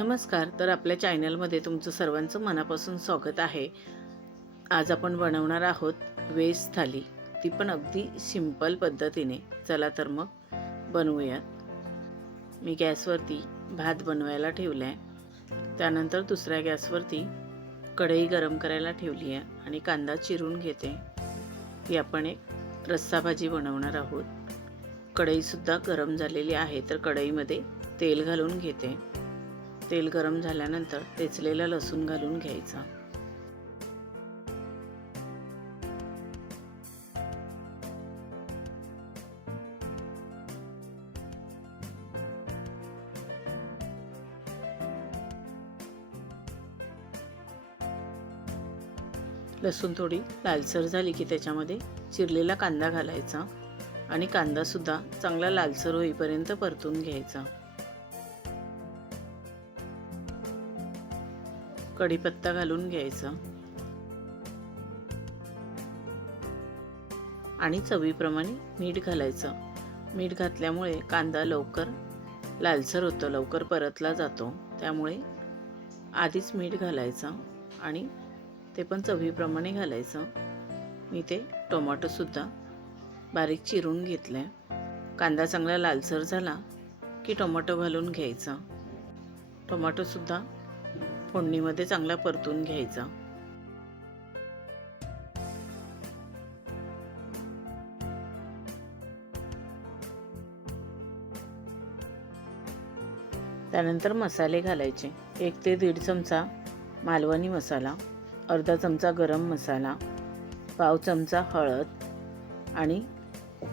नमस्कार तर आपल्या चॅनलमध्ये तुमचं सर्वांचं मनापासून स्वागत आहे. आज आपण बनवणार आहोत वेज थाली. ती पण अगदी सिंपल पद्धतीने. चला तर मग बनवूयात. मी गॅसवरती भात बनवायला ठेवला आहे त्यानंतर दुसऱ्या गॅसवरती कढई गरम करायला ठेवली आहे आणि कांदा चिरून घेते. ती आपण एक रस्सा भाजी बनवणार आहोत. कढईसुद्धा गरम झालेली आहे तर कढईमध्ये तेल घालून घेते. तेल गरम झाल्यानंतर टेचलेला लसूण घालून घ्यायचा. लसूण थोडी लालसर झाली की त्याच्यामध्ये चिरलेला कांदा घालायचा आणि कांदासुद्धा चांगला लालसर होईपर्यंत परतून घ्यायचा. कढीपत्ता घालून घ्यायचा. आणि चवीप्रमाणे मीठ घालायचं. मीठ घातल्यामुळे कांदा लवकर लालसर होतो लवकर परतला जातो. त्यामुळे आधीच मीठ घालायचं आणि ते पण चवीप्रमाणे घालायचं. मी ते टोमॅटोसुद्धा बारीक चिरून घेतलं कांदा चांगला लालसर झाला की टोमॅटो घालून घ्यायचा. टोमॅटोसुद्धा फोडणीमध्ये चांगला परतून घ्यायचा. त्यानंतर मसाले घालायचे. एक ते दीड चमचा मालवणी मसाला अर्धा चमचा गरम मसाला पाव चमचा हळद आणि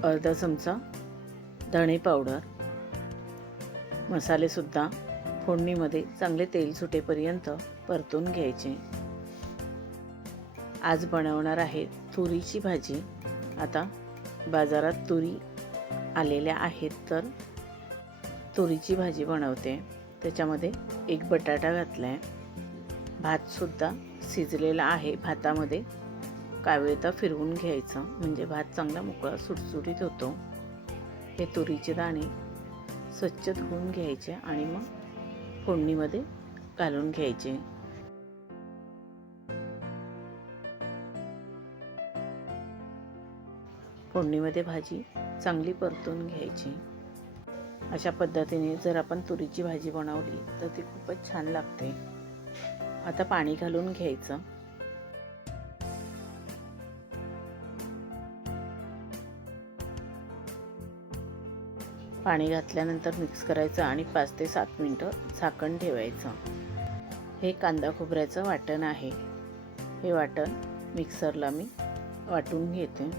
अर्धा चमचा धणे पावडर. मसालेसुद्धा फोडणीमध्ये चांगले तेल सुटेपर्यंत परतून घ्यायचे. आज बनवणार आहे तुरीची भाजी. आता बाजारात तुरी आलेल्या आहेत तर तुरीची भाजी बनवते. त्याच्यामध्ये एक बटाटा घातला आहे भातसुद्धा शिजलेला आहे. भातामध्ये कावेता फिरवून घ्यायचं. म्हणजे भात चांगला मोकळा सुटसुटीत होतो. हे तुरीचे दाणे स्वच्छ धुवून घ्यायचे आणि मग फोडणीमध्ये घालून घ्यायचे. फोडणीमध्ये भाजी चांगली परतून घ्यायची. अशा पद्धतीने जर आपण तुरीची भाजी बनवली तर ती खूपच छान लागते. आता पाणी घालून घ्यायचं. पाणी घातल्यानंतर मिक्स करायचं आणि पाच ते सात मिनटं झाकण ठेवायचं. हे कांदा खोबऱ्याचं वाटण आहे. हे वाटण मिक्सरला मी वाटून घेते.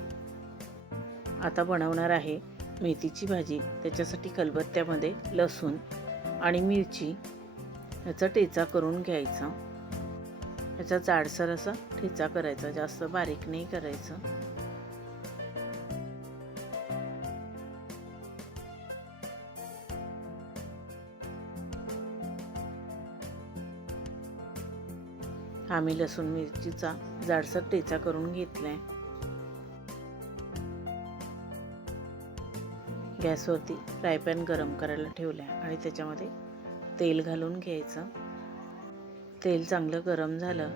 आता बनवणार आहे मेथीची भाजी. त्याच्यासाठी कलबत्त्यामध्ये लसूण आणि मिरची ह्याचा ठेचा करून घ्यायचा. ह्याचा जाडसर असा ठेचा करायचा. जास्त बारीक नाही करायचं. आम्ही लसूण मिरचीचा जाडसर ठेचा करून घेतलाय. गॅसवरती फ्राय पॅन गरम करायला ठेवला आहे आणि त्याच्यामध्ये तेल घालून घ्यायचं. तेल चांगलं गरम झालं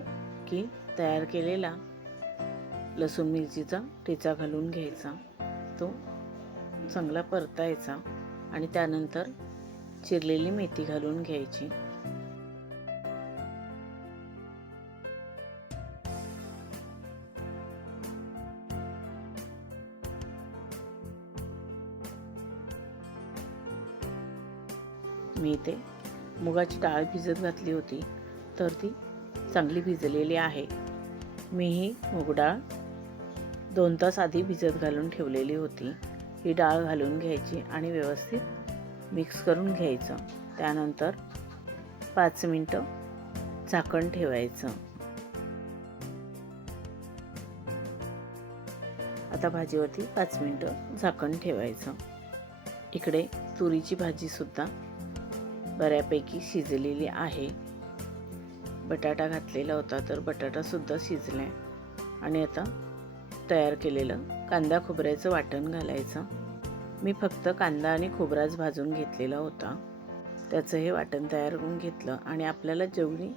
की तयार केलेला लसूण मिरचीचा ठेचा घालून घ्यायचा. तो चांगला परतायचा आणि त्यानंतर चिरलेली मेथी घालून घ्यायची. मी इथे. मुगाची डाळ भिजत घातली होती तर ती चांगली भिजलेली आहे. मी ही मूग डाळ दोन तास आधी भिजत घालून ठेवलेली होती. ही डाळ घालून घ्यायची आणि व्यवस्थित मिक्स करून घ्यायचं. त्यानंतर पाच मिनटं झाकण ठेवायचं. आता भाजीवरती पाच मिनटं झाकण ठेवायचं. इकडे तुरीची भाजीसुद्धा बऱ्यापैकी शिजलेली आहे. बटाटा घातलेला होता तर बटाटासुद्धा शिजला आहे आणि आता तयार केलेलं कांदा खोबऱ्याचं वाटण घालायचं. मी फक्त कांदा आणि खोबराच भाजून घेतलेला होता. त्याचं हे वाटण तयार करून घेतलं आणि आपल्याला जेवढी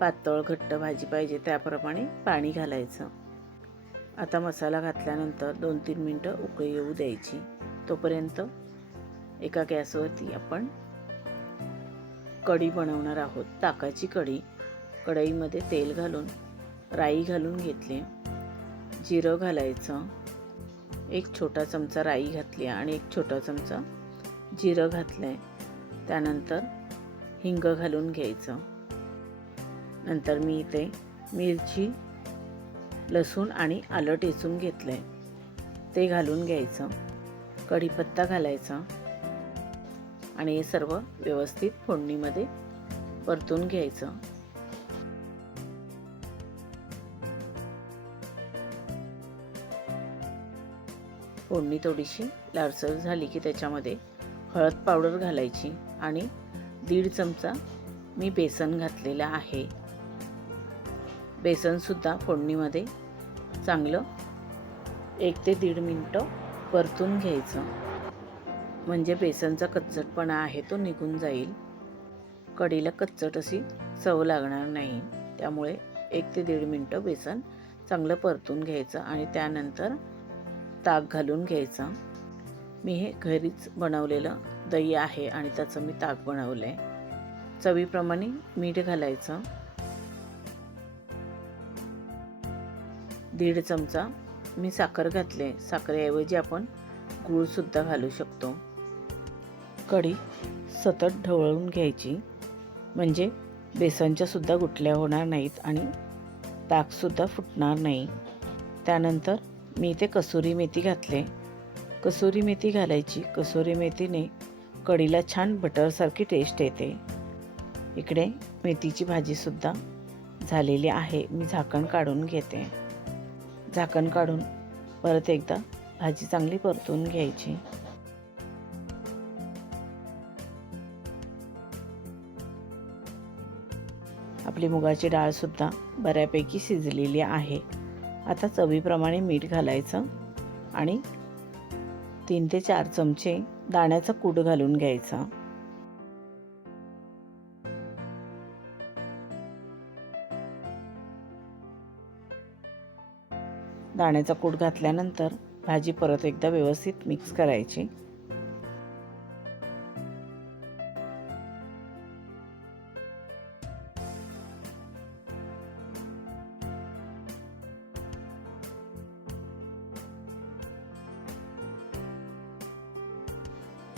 पातळ घट्ट भाजी पाहिजे त्याप्रमाणे पाणी घालायचं. आता मसाला घातल्यानंतर दोन तीन मिनटं उकळी येऊ द्यायची. तोपर्यंत एका गॅसवरती आपण कढी बनवणार आहोत. ताकाची कढी. कढईमध्ये तेल घालून राई घालून घेतली. जिरं घालायचं. एक छोटा चमचा राई घातली आणि एक छोटा चमचा जिरं घातलं आहे त्यानंतर हिंग घालून घ्यायचं. नंतर मी इथे मिरची लसूण आणि आलं टेचून घेतलं आहे ते घालून घ्यायचं. कढीपत्ता घालायचा. आणि हे सर्व व्यवस्थित फोडणीमध्ये परतून घ्यायचं. फोडणी थोडीशी लालसर झाली की त्याच्यामध्ये हळद पावडर घालायची आणि दीड चमचा मी बेसन घातलेलं आहे. बेसनसुद्धा फोडणीमध्ये चांगलं एक ते दीड मिनटं परतून घ्यायचं. म्हणजे बेसनचा कच्चटपणा आहे तो निघून जाईल. कढीला कच्चट अशी चव लागणार नाही. त्यामुळे एक ते दीड मिनटं बेसन चांगलं परतून घ्यायचं आणि त्यानंतर ताक घालून घ्यायचं. मी हे घरीच बनवलेलं दही आहे आणि त्याचं मी ताक बनवलं आहे चवीप्रमाणे मीठ घालायचं. दीड चमचा मी साखर घातले. साखरेऐवजी आपण गूळसुद्धा घालू शकतो. कढी सतत ढवळून घ्यायची. म्हणजे बेसनच्यासुद्धा गुठल्या गुटल्या होणार नाहीत आणि ताकसुद्धा फुटणार नाही. त्यानंतर मी इथे कसुरी मेथी घातले. कसुरी मेथी घालायची. कसुरी मेथीने कढीला छान बटरसारखी टेस्ट येते. इकडे मेथीची भाजीसुद्धा झालेली आहे. मी झाकण काढून घेते. झाकण काढून परत एकदा भाजी चांगली परतून घ्यायची. आपली मुगाची डाळसुद्धा बऱ्यापैकी शिजलेली आहे. आता चवीप्रमाणे मीठ घालायचं आणि तीन ते चार चमचे दाण्याचा कूट घालून घ्यायचा. दाण्याचा कूट घातल्यानंतर भाजी परत एकदा व्यवस्थित मिक्स करायची.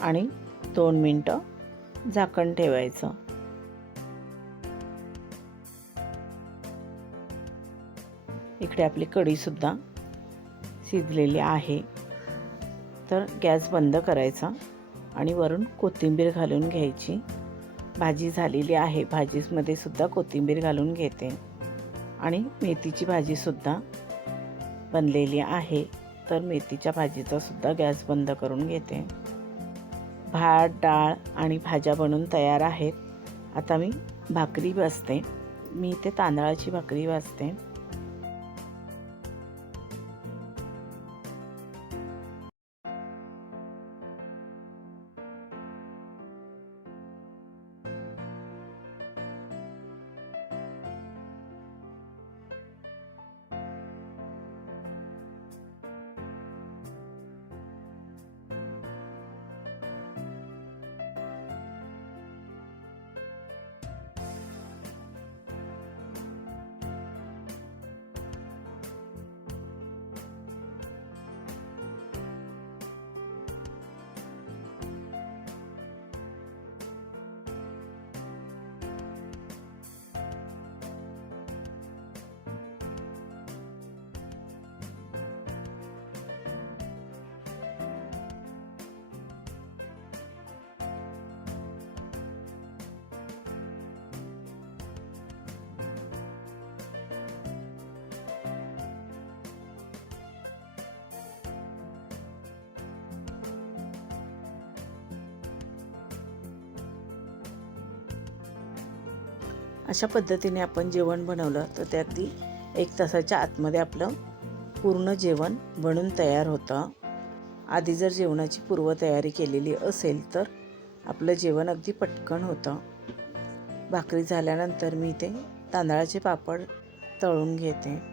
आणि दोन मिनटं झाकण ठेवायचं. इकडे आपली कढीसुद्धा शिजलेली आहे. तर गॅस बंद करायचा आणि वरून कोथिंबीर घालून घ्यायची. भाजी झालेली आहे. भाजीमध्ये सुद्धा कोथिंबीर घालून घेते. आणि मेथीची भाजीसुद्धा बनलेली आहे. तर मेथीच्या भाजीचा सुद्धा गॅस बंद करून घेते. भात डाळ आणि भाज्या बनून तयार आहेत. आता मी भाकरी भाजते. मी इथे तांदळाची भाकरी भाजते. अशा पद्धतीने आपण जेवण बनवलं तर ते अगदी एक तासाच्या आतमध्ये आपलं पूर्ण जेवण बनून तयार होतं. आधी जर जेवणाची पूर्वतयारी केलेली असेल तर आपलं जेवण अगदी पटकन होतं. भाकरी झाल्यानंतर मी ते तांदळाचे पापड तळून घेते.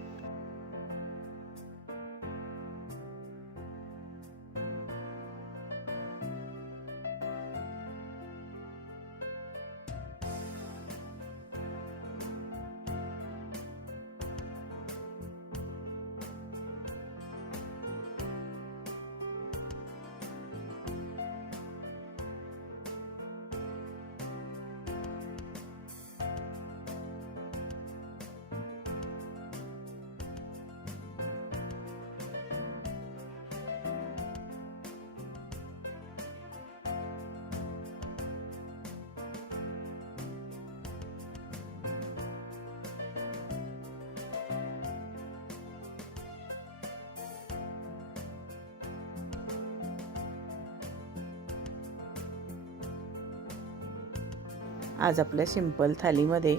आज आपल्या सिंपल थालीमध्ये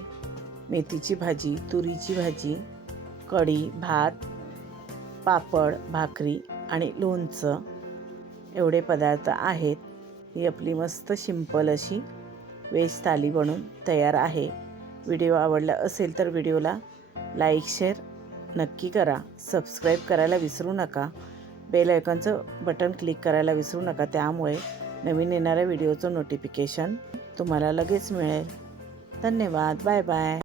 मेथीची भाजी तुरीची भाजी कढी भात पापड भाकरी आणि लोणचं. एवढे पदार्थ आहेत. ही आपली मस्त सिंपल अशी वेज थाली बनून तयार आहे. व्हिडिओ आवडला असेल तर व्हिडिओला लाईक शेअर नक्की करा. सबस्क्राईब करायला विसरू नका. बेल आयकॉनचं बटन क्लिक करायला विसरू नका. त्यामुळे नवीन येणाऱ्या व्हिडिओचं नोटिफिकेशन तुम्हाला लगेच मिळेल. धन्यवाद. Bye bye.